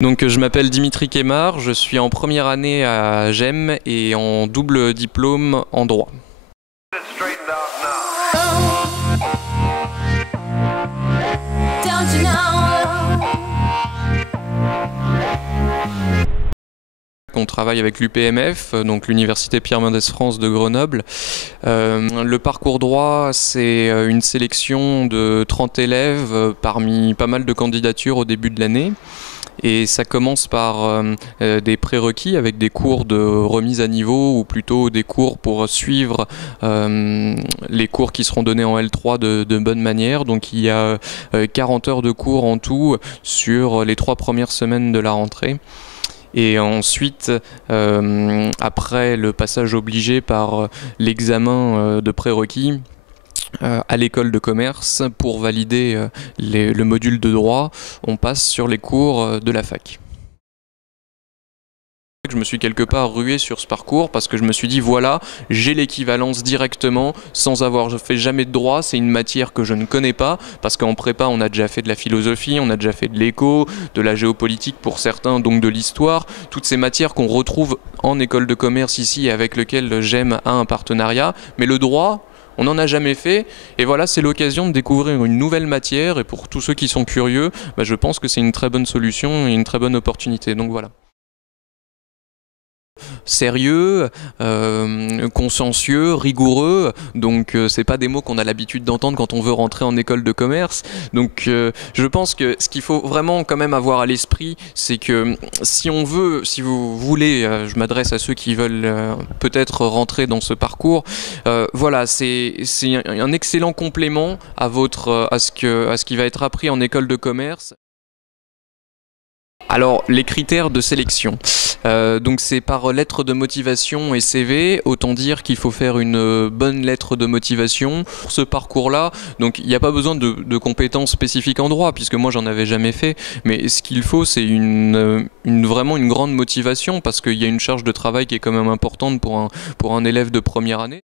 Donc je m'appelle Dimitri Kemar, je suis en première année à GEM et en double diplôme en droit. On travaille avec l'UPMF, donc l'Université Pierre Mendès France de Grenoble. Le parcours droit, c'est une sélection de 30 élèves parmi pas mal de candidatures au début de l'année. Et ça commence par des prérequis avec des cours de remise à niveau ou plutôt des cours pour suivre les cours qui seront donnés en L3 de bonne manière. Donc il y a 40 heures de cours en tout sur les 3 premières semaines de la rentrée. Et ensuite, après le passage obligé par l'examen de prérequis, à l'école de commerce, pour valider le module de droit, on passe sur les cours de la fac. Je me suis quelque part rué sur ce parcours parce que je me suis dit voilà, j'ai l'équivalence directement sans avoir fait jamais de droit. C'est une matière que je ne connais pas parce qu'en prépa on a déjà fait de la philosophie, on a déjà fait de l'éco, de la géopolitique pour certains, donc de l'histoire, toutes ces matières qu'on retrouve en école de commerce ici avec lequel GEM a un partenariat, mais le droit, on n'en a jamais fait, et voilà, c'est l'occasion de découvrir une nouvelle matière, et pour tous ceux qui sont curieux, je pense que c'est une très bonne solution et une très bonne opportunité, donc voilà. Sérieux, consciencieux, rigoureux, donc c'est pas des mots qu'on a l'habitude d'entendre quand on veut rentrer en école de commerce. Donc je pense que ce qu'il faut vraiment quand même avoir à l'esprit, c'est que si vous voulez, je m'adresse à ceux qui veulent peut-être rentrer dans ce parcours, voilà, c'est un excellent complément à ce qui va être appris en école de commerce. Alors, les critères de sélection. Donc c'est par lettre de motivation et CV, autant dire qu'il faut faire une bonne lettre de motivation. Pour ce parcours-là, donc il n'y a pas besoin de compétences spécifiques en droit, puisque moi j'en avais jamais fait, mais ce qu'il faut c'est vraiment une grande motivation, parce qu'il y a une charge de travail qui est quand même importante pour un élève de première année.